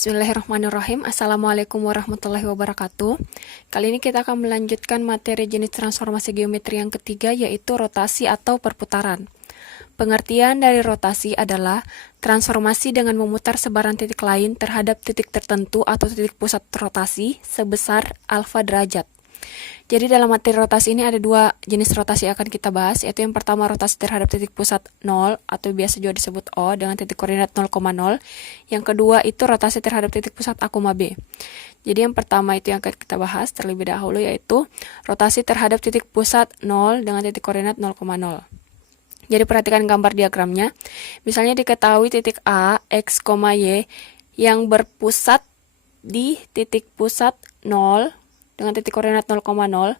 Bismillahirrahmanirrahim. Assalamualaikum warahmatullahi wabarakatuh. Kali ini kita akan melanjutkan materi jenis transformasi geometri yang ketiga, yaitu rotasi atau perputaran. Pengertian dari rotasi adalah transformasi dengan memutar sebaran titik lain terhadap titik tertentu atau titik pusat rotasi sebesar alfa derajat. Jadi dalam materi rotasi ini ada dua jenis rotasi yang akan kita bahas, yaitu yang pertama rotasi terhadap titik pusat 0 atau biasa juga disebut O dengan titik koordinat 0,0. Yang kedua itu rotasi terhadap titik pusat A, B. Jadi yang pertama itu yang akan kita bahas terlebih dahulu, yaitu rotasi terhadap titik pusat 0 dengan titik koordinat 0,0. Jadi perhatikan gambar diagramnya. Misalnya diketahui titik A, X, Y yang berpusat di titik pusat 0 dengan titik koordinat 0,0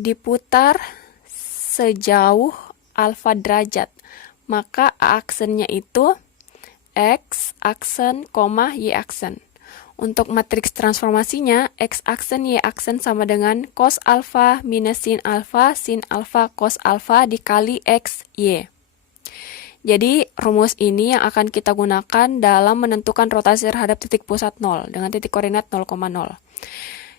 diputar sejauh alfa derajat. Maka A aksennya itu X aksen, Y aksen. Untuk matriks transformasinya, X aksen, Y aksen sama dengan cos alfa minus sin alfa cos alfa dikali X, Y. Jadi rumus ini yang akan kita gunakan dalam menentukan rotasi terhadap titik pusat 0 dengan titik koordinat 0,0.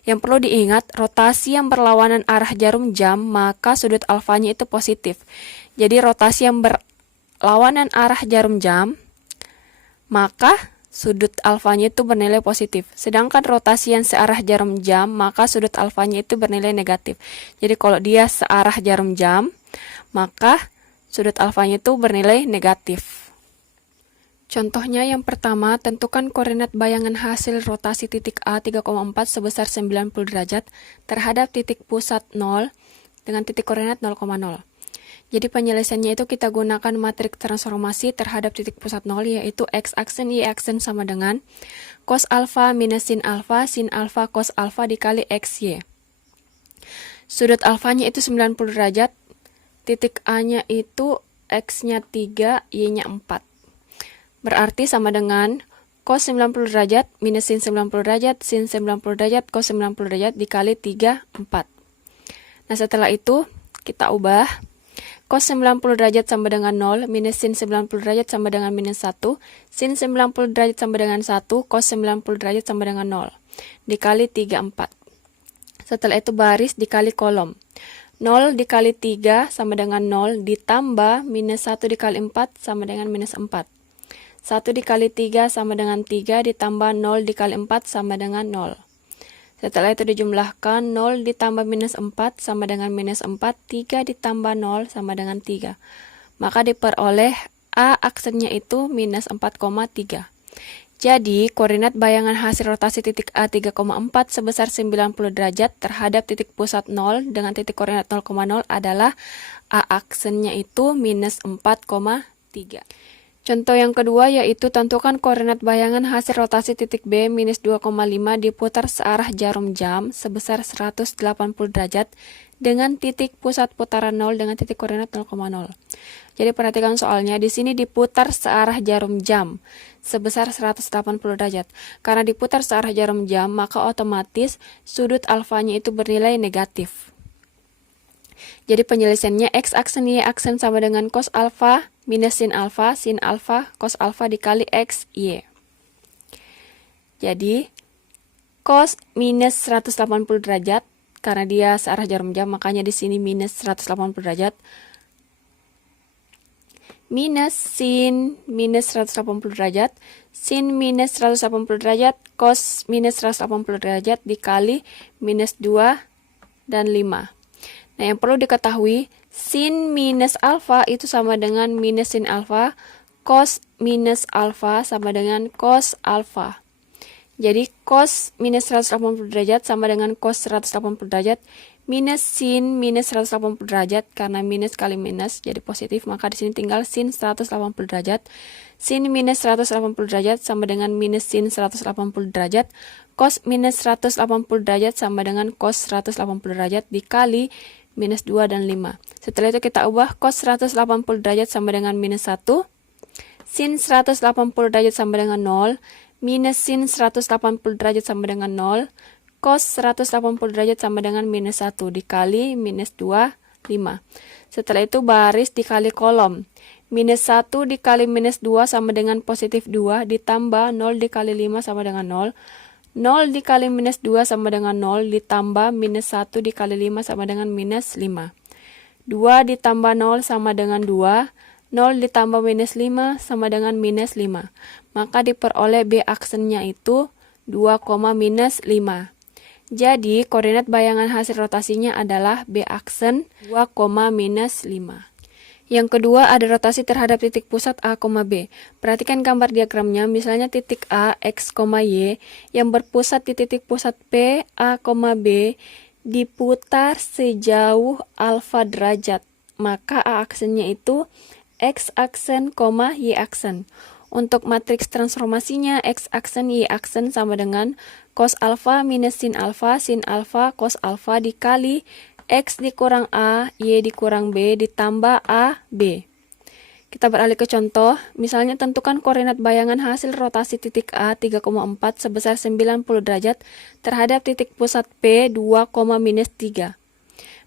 Yang perlu diingat, rotasi yang berlawanan arah jarum jam, maka sudut alfanya itu positif. Jadi rotasi yang berlawanan arah jarum jam, maka sudut alfanya itu bernilai positif. Sedangkan rotasi yang searah jarum jam, maka sudut alfanya itu bernilai negatif. Jadi kalau dia searah jarum jam, maka sudut alfanya itu bernilai negatif. Contohnya yang pertama, tentukan koordinat bayangan hasil rotasi titik A 3,4 sebesar 90 derajat terhadap titik pusat 0 dengan titik koordinat 0,0. Jadi penyelesaiannya itu kita gunakan matriks transformasi terhadap titik pusat 0, yaitu X aksen, Y aksen sama dengan cos alfa minus sin alfa cos alfa dikali X, Y. Sudut alfanya itu 90 derajat, titik A-nya itu X-nya 3, Y-nya 4. Berarti sama dengan cos 90 derajat minus sin 90 derajat, sin 90 derajat, cos 90 derajat dikali 3, 4. Nah setelah itu kita ubah. Cos 90 derajat sama dengan 0, minus sin 90 derajat sama dengan minus 1, sin 90 derajat sama dengan 1, cos 90 derajat sama dengan 0. Dikali 3, 4. Setelah itu baris dikali kolom. 0 dikali 3 sama dengan 0, ditambah minus 1 dikali 4 sama dengan minus 4. 1 dikali 3 sama dengan 3, ditambah 0 dikali 4 sama dengan 0. Setelah itu dijumlahkan, 0 ditambah minus 4 sama dengan minus 4, 3 ditambah 0 sama dengan 3. Maka diperoleh A aksennya itu minus 4,3. Jadi, koordinat bayangan hasil rotasi titik A 3,4 sebesar 90 derajat terhadap titik pusat 0 dengan titik koordinat 0,0 adalah A aksennya itu minus 4,3. Contoh yang kedua yaitu tentukan koordinat bayangan hasil rotasi titik B minus 2,5 diputar searah jarum jam sebesar 180 derajat dengan titik pusat putaran 0 dengan titik koordinat 0,0. Jadi perhatikan soalnya, di sini diputar searah jarum jam sebesar 180 derajat. Karena diputar searah jarum jam, maka otomatis sudut alfanya itu bernilai negatif. Jadi penyelesaiannya X aksen, Y aksen sama dengan cos alfa minus sin alfa cos alfa dikali X, Y. Jadi cos minus 180 derajat, karena dia searah jarum jam, makanya di sini minus 180 derajat. Minus sin minus 180 derajat, sin minus 180 derajat, cos minus 180 derajat dikali minus 2 dan 5. Nah, yang perlu diketahui, sin minus alfa itu sama dengan minus sin alfa, cos minus alfa sama dengan cos alfa. Jadi, cos minus 180 derajat sama dengan cos 180 derajat, minus sin minus 180 derajat, karena minus kali minus jadi positif, maka di sini tinggal sin 180 derajat. Sin minus 180 derajat sama dengan minus sin 180 derajat, cos minus 180 derajat sama dengan cos 180 derajat dikali minus 2 dan 5. Setelah itu kita ubah, cos 180 derajat sama dengan minus 1, sin 180 derajat sama dengan 0, minus sin 180 derajat sama dengan 0, cos 180 derajat sama dengan minus 1 dikali minus 2, 5. Setelah itu baris dikali kolom. minus 1 dikali minus 2 sama dengan positif 2, ditambah 0 dikali 5 sama dengan 0. 0 dikali minus 2 sama dengan 0, ditambah minus 1 dikali 5 sama dengan minus 5. 2 ditambah 0 sama dengan 2, 0 ditambah minus 5 sama dengan minus 5. Maka diperoleh B aksennya itu 2, minus 5. Jadi, koordinat bayangan hasil rotasinya adalah B aksen 2, minus 5. Yang kedua ada rotasi terhadap titik pusat A, B. Perhatikan gambar diagramnya, misalnya titik A, X, Y, yang berpusat di titik pusat P, A, B, diputar sejauh alfa derajat. Maka A aksennya itu X aksen, Y aksen. Untuk matriks transformasinya, X aksen, Y aksen sama dengan cos alfa minus sin alfa cos alfa dikali X dikurang A, Y dikurang B, ditambah A, B. Kita beralih ke contoh, misalnya tentukan koordinat bayangan hasil rotasi titik A 3,4 sebesar 90 derajat terhadap titik pusat P 2, minus 3.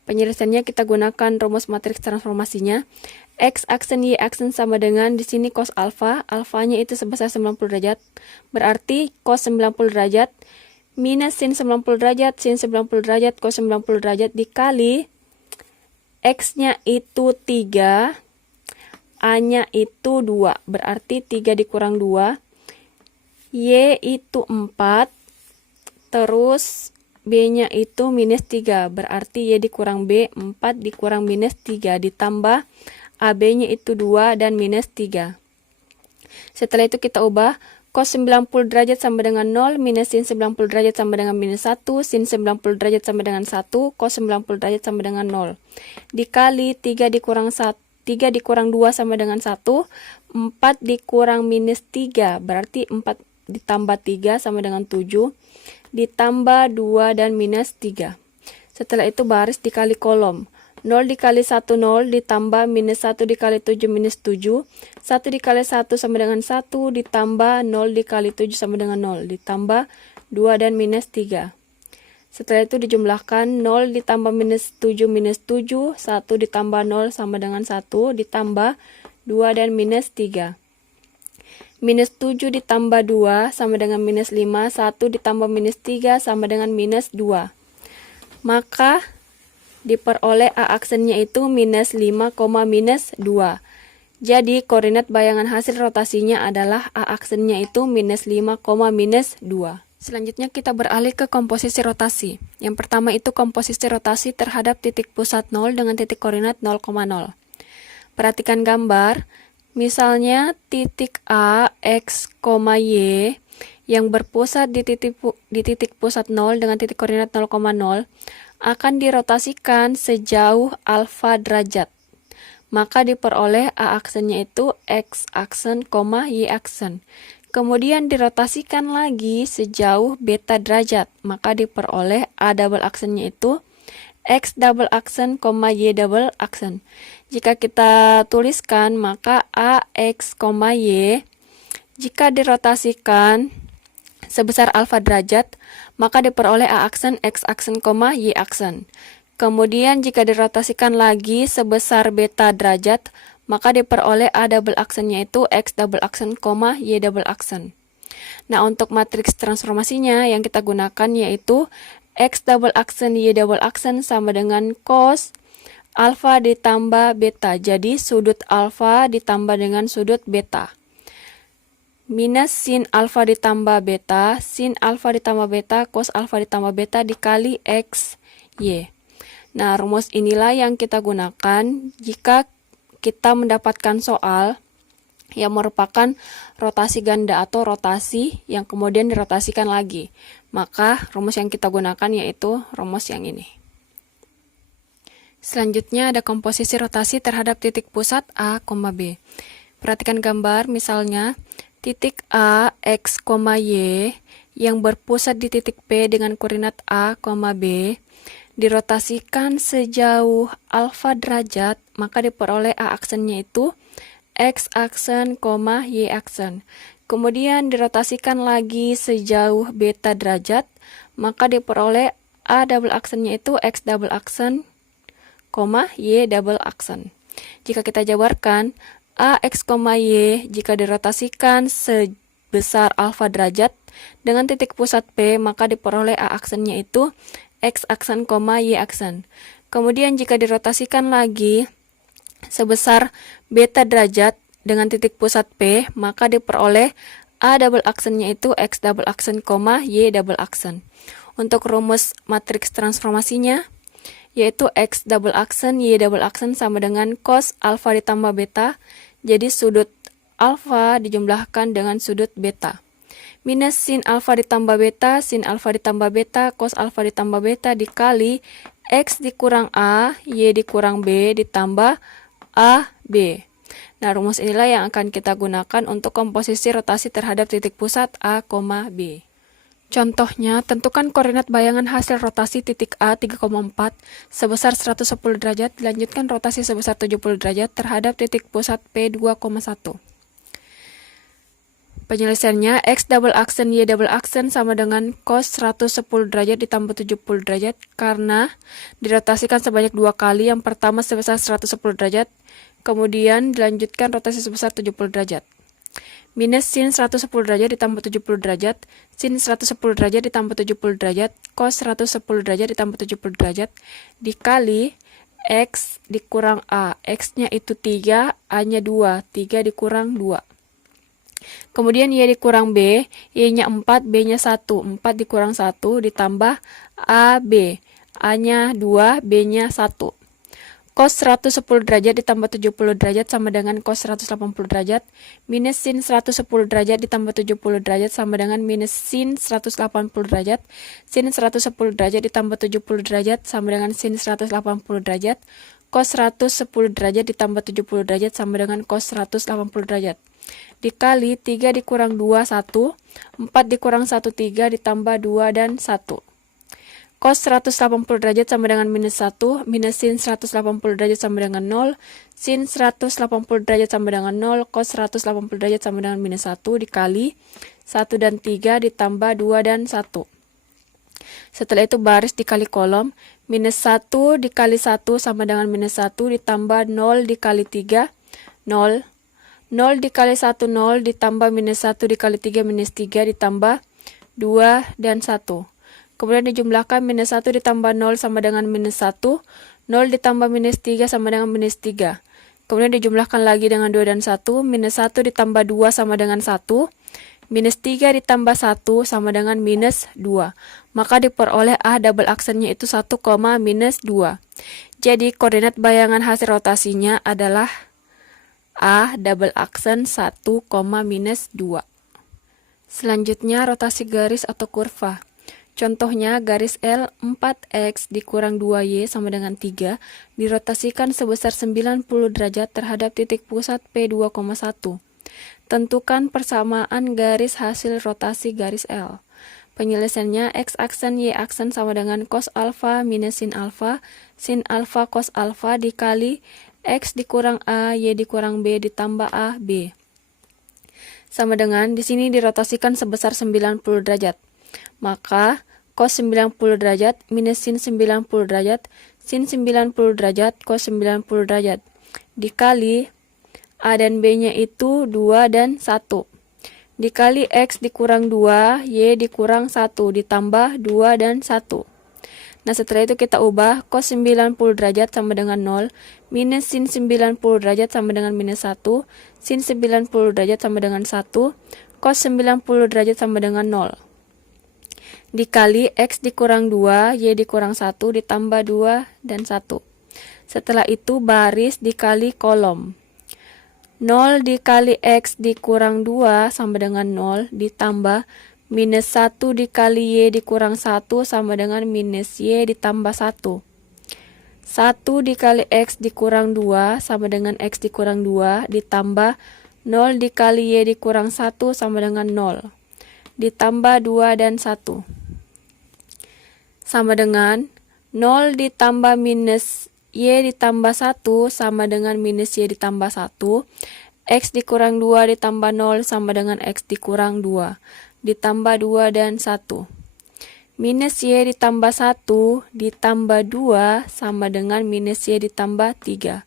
Penyelesaiannya kita gunakan rumus matriks transformasinya. X aksen, Y aksen sama dengan di sini cos alfa, alfanya itu sebesar 90 derajat, berarti cos 90 derajat minus sin 90 derajat, sin 90 derajat, cos 90 derajat dikali X-nya itu 3, A-nya itu 2, berarti 3 dikurang 2, Y itu 4, terus B-nya itu minus 3, berarti Y dikurang B, 4 dikurang minus 3, ditambah AB-nya itu 2 dan minus 3. Setelah itu kita ubah, cos 90 derajat sama dengan 0, minus sin 90 derajat sama dengan minus 1, sin 90 derajat sama dengan 1, cos 90 derajat sama dengan 0. Dikali 3 dikurang 1, 3 dikurang 2 sama dengan 1, 4 dikurang minus 3, berarti 4 ditambah 3 sama dengan 7, ditambah 2 dan minus 3. Setelah itu baris dikali kolom. 0 dikali 1, 0, ditambah minus 1 dikali 7, minus 7. 1 dikali 1 sama dengan 1, ditambah 0 dikali 7 sama dengan 0, ditambah 2 dan minus 3. Setelah itu dijumlahkan 0 ditambah minus 7, minus 7. 1 ditambah 0 sama dengan 1, ditambah 2 dan minus 3. Minus 7 ditambah 2 sama dengan minus 5. 1 ditambah minus 3 sama dengan minus 2. Maka diperoleh A aksennya itu minus 5, minus 2. Jadi koordinat bayangan hasil rotasinya adalah A aksennya itu minus 5, minus 2. Selanjutnya kita beralih ke komposisi rotasi. Yang pertama itu komposisi rotasi terhadap titik pusat 0 dengan titik koordinat 0,0. Perhatikan gambar, misalnya titik A, X, Y yang berpusat di titik pusat 0 dengan titik koordinat 0,0 akan dirotasikan sejauh alfa derajat. Maka diperoleh A aksennya itu X aksen, Y aksen. Kemudian dirotasikan lagi sejauh beta derajat. Maka diperoleh A double aksennya itu X double aksen, Y double aksen. Jika kita tuliskan, maka A, X, Y jika dirotasikan sebesar alfa derajat, maka diperoleh A aksen, X aksen, Y aksen. Kemudian jika dirotasikan lagi sebesar beta derajat, maka diperoleh A double aksennya itu X double aksen, Y double aksen. Nah, untuk matriks transformasinya yang kita gunakan yaitu X double aksen, Y double aksen sama dengan cos alfa ditambah beta. Jadi sudut alfa ditambah dengan sudut beta. Minus sin alfa ditambah beta, sin alfa ditambah beta, cos alfa ditambah beta dikali X, Y. Nah, rumus inilah yang kita gunakan jika kita mendapatkan soal yang merupakan rotasi ganda atau rotasi yang kemudian dirotasikan lagi. Maka rumus yang kita gunakan yaitu rumus yang ini. Selanjutnya ada komposisi rotasi terhadap titik pusat A, B. Perhatikan gambar, misalnya titik A, X, Y yang berpusat di titik P dengan koordinat A, B dirotasikan sejauh alfa derajat, maka diperoleh A aksennya itu X aksen, Y aksen. Kemudian dirotasikan lagi sejauh beta derajat, maka diperoleh A double aksennya itu X double aksen, Y double aksen. Jika kita jabarkan, AX, Y jika dirotasikan sebesar alfa derajat dengan titik pusat P, maka diperoleh A aksennya itu X aksen, Y aksen. Kemudian jika dirotasikan lagi sebesar beta derajat dengan titik pusat P, maka diperoleh A double aksennya itu X double aksen, Y double aksen. Untuk rumus matriks transformasinya, yaitu X double aksen, Y double aksen sama dengan cos alfa ditambah beta. Jadi sudut alfa dijumlahkan dengan sudut beta. Minus sin alfa ditambah beta, sin alfa ditambah beta, cos alfa ditambah beta dikali X dikurang A, Y dikurang B ditambah A, B. Nah, rumus inilah yang akan kita gunakan untuk komposisi rotasi terhadap titik pusat A, B. Contohnya, tentukan koordinat bayangan hasil rotasi titik A 3,4 sebesar 110 derajat, dilanjutkan rotasi sebesar 70 derajat terhadap titik pusat P 2,1. Penyelesaiannya, X double aksen, Y double aksen sama dengan cos 110 derajat ditambah 70 derajat karena dirotasikan sebanyak 2 kali. Yang pertama sebesar 110 derajat, kemudian dilanjutkan rotasi sebesar 70 derajat. Minus sin 110 derajat ditambah 70 derajat, sin 110 derajat ditambah 70 derajat, cos 110 derajat ditambah 70 derajat, dikali X dikurang A. X-nya itu 3, A-nya 2, 3 dikurang 2. Kemudian Y dikurang B, Y-nya 4, B-nya 1, 4 dikurang 1 ditambah AB, A-nya 2, B-nya 1. Cos 110 derajat ditambah 70 derajat sama dengan cos 180 derajat, minus sin 110 derajat ditambah 70 derajat sama dengan minus sin 180 derajat, sin 110 derajat ditambah 70 derajat sama dengan sin 180 derajat, cos 110 derajat ditambah 70 derajat sama dengan cos 180 derajat. Dikali 3 dikurang 2, 1, 4 dikurang 1, 3 ditambah 2 dan 1. Cos 180 derajat sama dengan minus 1, minus sin 180 derajat sama dengan 0, sin 180 derajat sama dengan 0, cos 180 derajat sama dengan minus 1, dikali 1 dan 3 ditambah 2 dan 1. Setelah itu baris dikali kolom, minus 1 dikali 1 sama dengan minus 1 ditambah 0 dikali 3, 0. 0 dikali 1, 0 ditambah minus 1 dikali 3, minus 3 ditambah 2 dan 1. Kemudian dijumlahkan minus 1 ditambah 0 sama dengan minus 1, 0 ditambah minus 3 sama dengan minus 3. Kemudian dijumlahkan lagi dengan 2 dan 1, minus 1 ditambah 2 sama dengan 1, minus 3 ditambah 1 sama dengan minus 2. Maka diperoleh A double aksennya itu 1, minus 2. Jadi koordinat bayangan hasil rotasinya adalah A double aksen 1, minus 2. Selanjutnya rotasi garis atau kurva. Contohnya garis L 4X dikurang 2Y sama dengan 3 dirotasikan sebesar 90 derajat terhadap titik pusat P 2,1. Tentukan persamaan garis hasil rotasi garis L. Penyelesaiannya X aksen Y aksen sama dengan cos alfa minus sin alfa cos alfa dikali X dikurang A Y dikurang B ditambah A B. Sama dengan di sini dirotasikan sebesar 90 derajat. Maka cos 90 derajat minus sin 90 derajat, sin 90 derajat, cos 90 derajat. Dikali A dan B-nya itu 2 dan 1. Dikali X dikurang 2, Y dikurang 1, ditambah 2 dan 1. Nah, setelah itu kita ubah cos 90 derajat sama dengan 0, minus sin 90 derajat sama dengan minus 1, sin 90 derajat sama dengan 1, cos 90 derajat sama dengan 0. Dikali X dikurang 2, Y dikurang 1, ditambah 2 dan 1. Setelah itu baris dikali kolom. 0 dikali X dikurang 2 sama dengan 0, ditambah minus 1 dikali Y dikurang 1 sama dengan minus Y ditambah 1. 1 dikali X dikurang 2 sama dengan X dikurang 2, ditambah 0 dikali Y dikurang 1 sama dengan 0, ditambah 2 dan 1. Sama dengan 0 ditambah minus Y ditambah 1 sama dengan minus Y ditambah 1. X dikurang 2 ditambah 0 sama dengan X dikurang 2. Ditambah 2 dan 1. Minus Y ditambah 1 ditambah 2 sama dengan minus Y ditambah 3.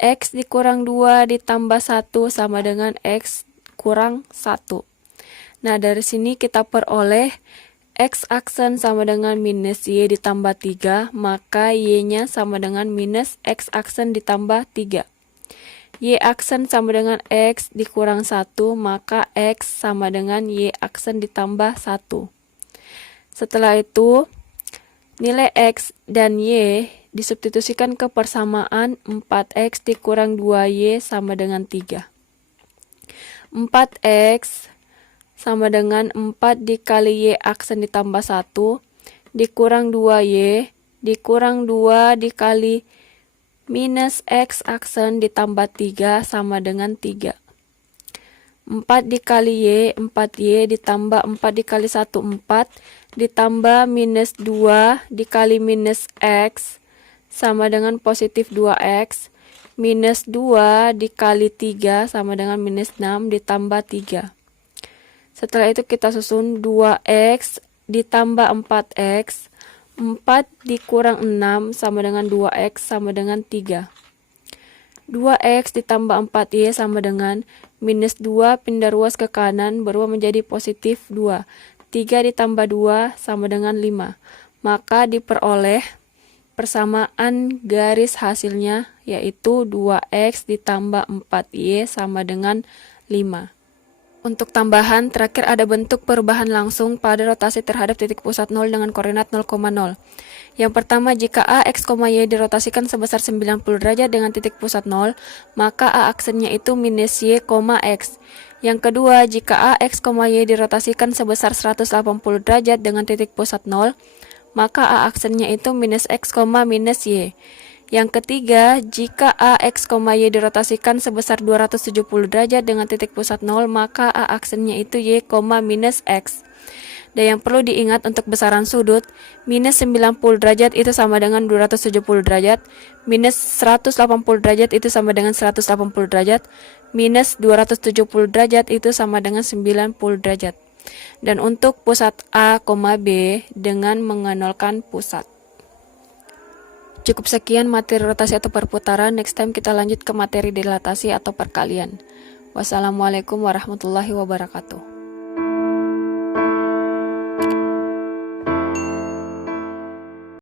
X dikurang 2 ditambah 1 sama dengan X kurang 1. Nah, dari sini kita peroleh X aksen sama dengan minus Y ditambah 3, maka Y-nya sama dengan minus X aksen ditambah 3. Y aksen sama dengan X dikurang 1, maka X sama dengan Y aksen ditambah 1. Setelah itu, nilai X dan Y disubstitusikan ke persamaan 4X dikurang 2Y sama dengan 3. 4X sama dengan 4 dikali Y aksen ditambah 1 dikurang 2Y dikurang 2 dikali minus X aksen ditambah 3 sama dengan 3. 4 dikali Y, 4Y ditambah 4 dikali 1, 4 ditambah minus 2 dikali minus X sama dengan positif 2X minus 2 dikali 3 sama dengan minus 6 ditambah 3. Setelah itu kita susun 2X ditambah 4X, 4 dikurang 6 sama dengan 2X sama dengan 3. 2X ditambah 4Y sama dengan minus 2 pindah ruas ke kanan berubah menjadi positif 2. 3 ditambah 2 sama dengan 5. Maka diperoleh persamaan garis hasilnya yaitu 2X ditambah 4Y sama dengan 5. Untuk tambahan, terakhir ada bentuk perubahan langsung pada rotasi terhadap titik pusat 0 dengan koordinat 0,0. Yang pertama, jika A, X, Y dirotasikan sebesar 90 derajat dengan titik pusat 0, maka A aksennya itu minus Y, X. Yang kedua, jika A, X, Y dirotasikan sebesar 180 derajat dengan titik pusat 0, maka A aksennya itu minus X, minus Y. Yang ketiga, jika A, X, Y dirotasikan sebesar 270 derajat dengan titik pusat 0, maka A aksennya itu Y, minus X. Dan yang perlu diingat untuk besaran sudut, minus 90 derajat itu sama dengan 270 derajat, minus 180 derajat itu sama dengan 180 derajat, minus 270 derajat itu sama dengan 90 derajat. Dan untuk pusat A, B dengan mengenolkan pusat. Cukup sekian materi rotasi atau perputaran. Next time kita lanjut ke materi dilatasi atau perkalian. Wassalamualaikum warahmatullahi wabarakatuh.